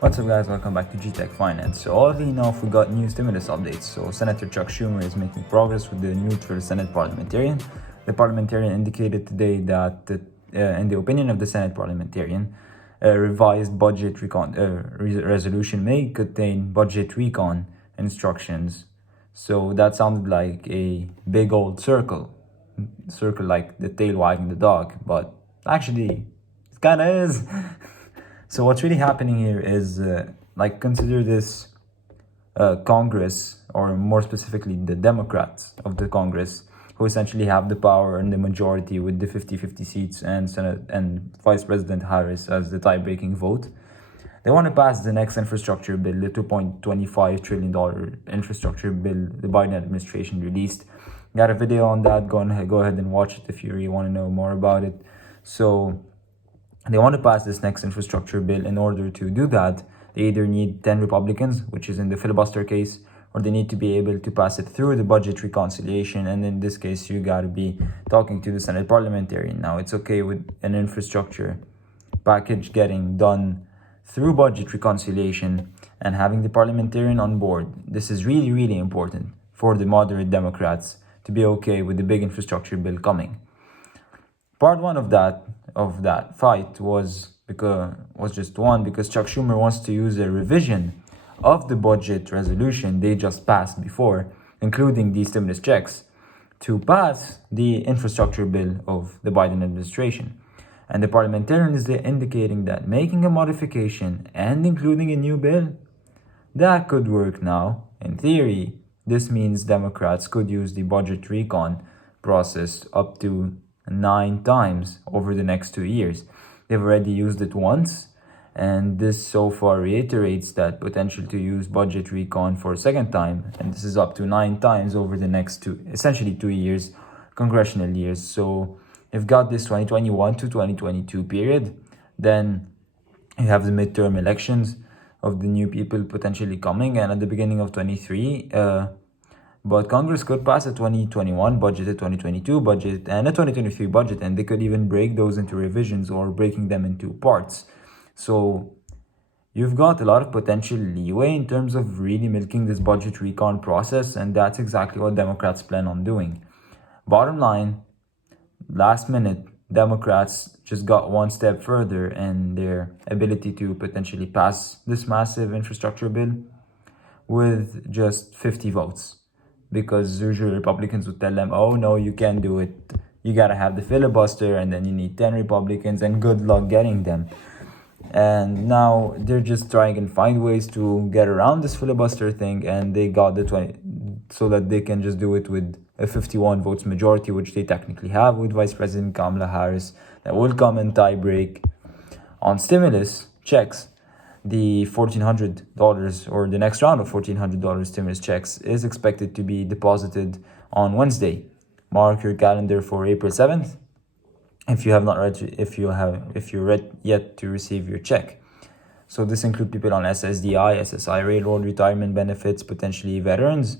What's up, guys? Welcome back to GTech Finance. So, oddly enough, we got new stimulus updates. So, Senator Chuck Schumer is making progress with the neutral Senate parliamentarian. The parliamentarian indicated today that, in the opinion of the Senate parliamentarian, a revised budget resolution may contain budget recon instructions. So, that sounded like a big old circle like the tail wagging the dog, but actually, it kind of is. So what's really happening here is, consider this Congress, or more specifically, the Democrats of the Congress, who essentially have the power and the majority with the 50-50 seats, and Senate and Vice President Harris as the tie-breaking vote. They want to pass the next infrastructure bill, the $2.25 trillion infrastructure bill the Biden administration released. Got a video on that. Go ahead and watch it if you really want to know more about it. So they want to pass this next infrastructure bill. In order to do that, they either need 10 Republicans, which is in the filibuster case, or they need to be able to pass it through the budget reconciliation. And in this case, you got to be talking to the Senate parliamentarian. Now, it's okay with an infrastructure package getting done through budget reconciliation and having the parliamentarian on board. This is really, really important for the moderate Democrats to be okay with the big infrastructure bill coming. Part one of that fight was just one, because Chuck Schumer wants to use a revision of the budget resolution they just passed before, including the stimulus checks, to pass the infrastructure bill of the Biden administration. And the parliamentarian is indicating that making a modification and including a new bill, that could work now. In theory, this means Democrats could use the budget recon process up to 9 times over the next 2 years. They've already used it once, and this so far reiterates that potential to use budget recon for a second time, and this is up to 9 times over the next 2 years, congressional years. So you've got this 2021 to 2022 period, then you have the midterm elections of the new people potentially coming, and at the beginning of 23, but Congress could pass a 2021 budget, a 2022 budget, and a 2023 budget, and they could even break those into revisions or breaking them into parts. So you've got a lot of potential leeway in terms of really milking this budget recon process, and that's exactly what Democrats plan on doing. Bottom line, last minute, Democrats just got one step further in their ability to potentially pass this massive infrastructure bill with just 50 votes. Because usually Republicans would tell them, oh no, you can't do it. You gotta have the filibuster, and then you need 10 Republicans, and good luck getting them. And now they're just trying and find ways to get around this filibuster thing, and they got the 20, so that they can just do it with a 51 votes majority, which they technically have with Vice President Kamala Harris, that will come and tie break on stimulus checks. The $1,400, or the next round of $1,400 stimulus checks, is expected to be deposited on Wednesday. Mark your calendar for April 7th. If you're yet to receive your check. So this includes people on SSDI, SSI, railroad, retirement benefits, potentially veterans.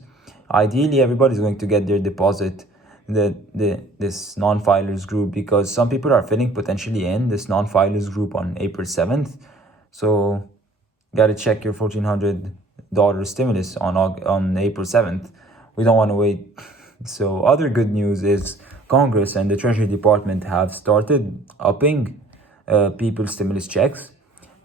Ideally, everybody's going to get their deposit, this non-filers group, because some people are filling potentially in this non-filers group on April 7th. So gotta check your $1,400 stimulus on April 7th. We don't want to wait. So other good news is Congress and the Treasury Department have started upping people's stimulus checks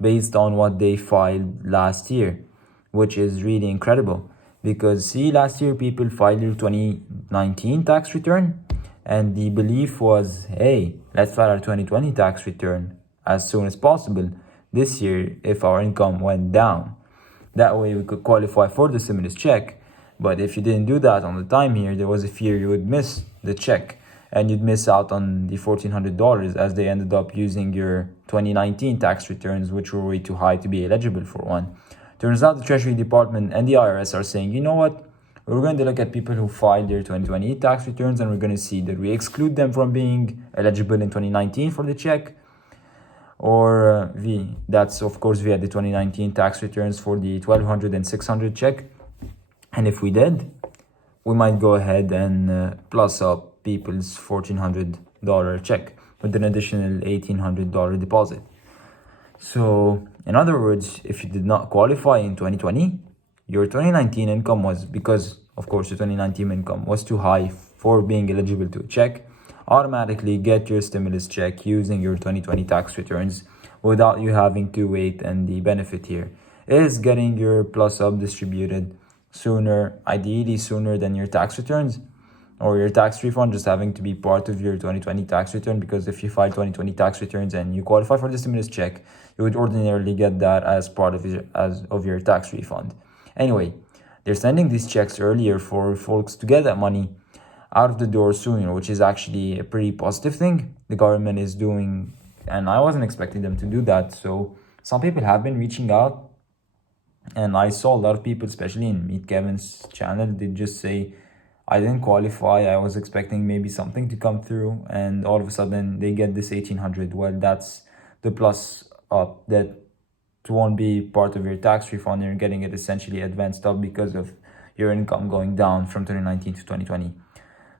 based on what they filed last year, which is really incredible. Because last year people filed their 2019 tax return, and the belief was, hey, let's file our 2020 tax return as soon as possible this year if our income went down. That way we could qualify for the stimulus check. But if you didn't do that on the time here, there was a fear you would miss the check, and you'd miss out on the $1,400, as they ended up using your 2019 tax returns, which were way too high to be eligible for one. Turns out the Treasury Department and the IRS are saying, you know what? We're going to look at people who filed their 2020 tax returns, and we're going to see that we exclude them from being eligible in 2019 for the check, or that's of course via the 2019 tax returns for the $1,200 and $600 check. And if we did, we might go ahead and plus up people's $1,400 check with an additional $1,800 deposit. So in other words, if you did not qualify in 2020, your 2019 income was, because of course your 2019 income was too high for being eligible to a check, automatically get your stimulus check using your 2020 tax returns without you having to wait. And the benefit here is getting your plus up distributed sooner, ideally sooner than your tax returns or your tax refund just having to be part of your 2020 tax return. Because if you file 2020 tax returns and you qualify for the stimulus check, you would ordinarily get that as part of your tax refund. Anyway, they're sending these checks earlier for folks to get that money out of the door sooner, which is actually a pretty positive thing the government is doing, and I wasn't expecting them to do that. So some people have been reaching out, and I saw a lot of people, especially in Meet Kevin's channel, they just say, I didn't qualify, I was expecting maybe something to come through, and all of a sudden they get this 1800. Well, that's the plus up that won't be part of your tax refund. You're getting it essentially advanced up because of your income going down from 2019 to 2020.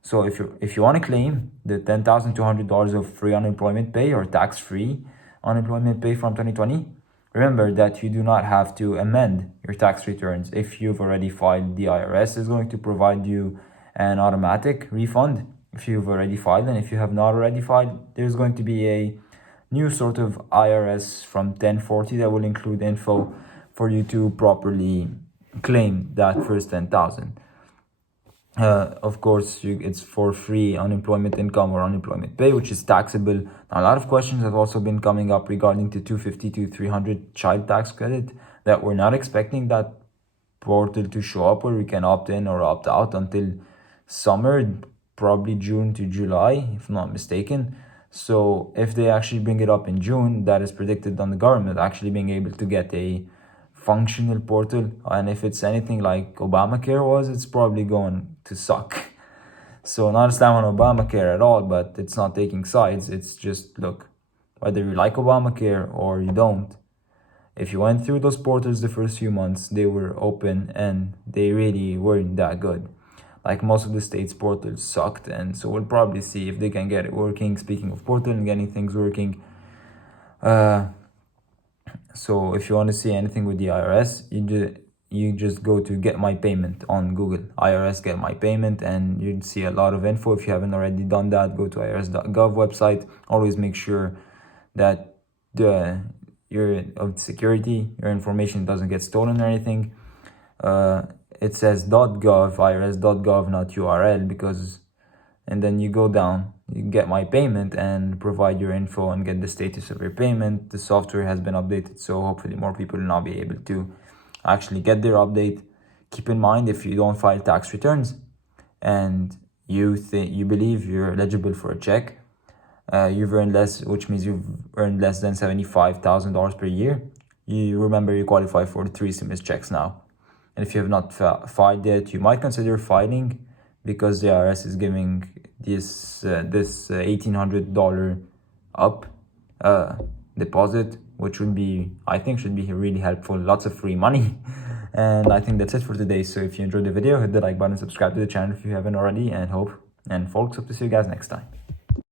So if you want to claim the $10,200 of free unemployment pay or tax-free unemployment pay from 2020, remember that you do not have to amend your tax returns. If you've already filed, the IRS is going to provide you an automatic refund if you've already filed. And if you have not already filed, there's going to be a new sort of IRS from 1040 that will include info for you to properly claim that first 10,000. Of course, it's for free unemployment income or unemployment pay, which is taxable. Now, a lot of questions have also been coming up regarding the 250 to 300 child tax credit, that we're not expecting that portal to show up where we can opt in or opt out until summer, probably June to July, if I'm not mistaken. So if they actually bring it up in June, that is predicted on the government actually being able to get a functional portal. And if it's anything like Obamacare was, it's probably going to suck. So not a slam on Obamacare at all, but it's not taking sides. It's just, look, whether you like Obamacare or you don't, if you went through those portals the first few months, they were open and they really weren't that good. Like most of the states' portals sucked, and so we'll probably see if they can get it working. Speaking of portal and getting things working, so if you want to see anything with the IRS, you just go to Get My Payment on Google, IRS Get My Payment, and you'd see a lot of info. If you haven't already done that, go to irs.gov website. Always make sure that your security, your information doesn't get stolen or anything. It says .gov, irs.gov, not URL, because, and then you go down, you Get My Payment and provide your info and get the status of your payment. The software has been updated, so hopefully more people will now be able to actually get their update. Keep in mind, if you don't file tax returns and you believe you're eligible for a check, you've earned less, which means you've earned less than $75,000 per year, you remember you qualify for the 3 stimulus checks now. And if you have not filed yet, you might consider filing, because the IRS is giving this $1,800 up deposit, which I think should be really helpful. Lots of free money. And I think that's it for today. So if you enjoyed the video, hit the like button, subscribe to the channel if you haven't already, and folks, hope to see you guys next time.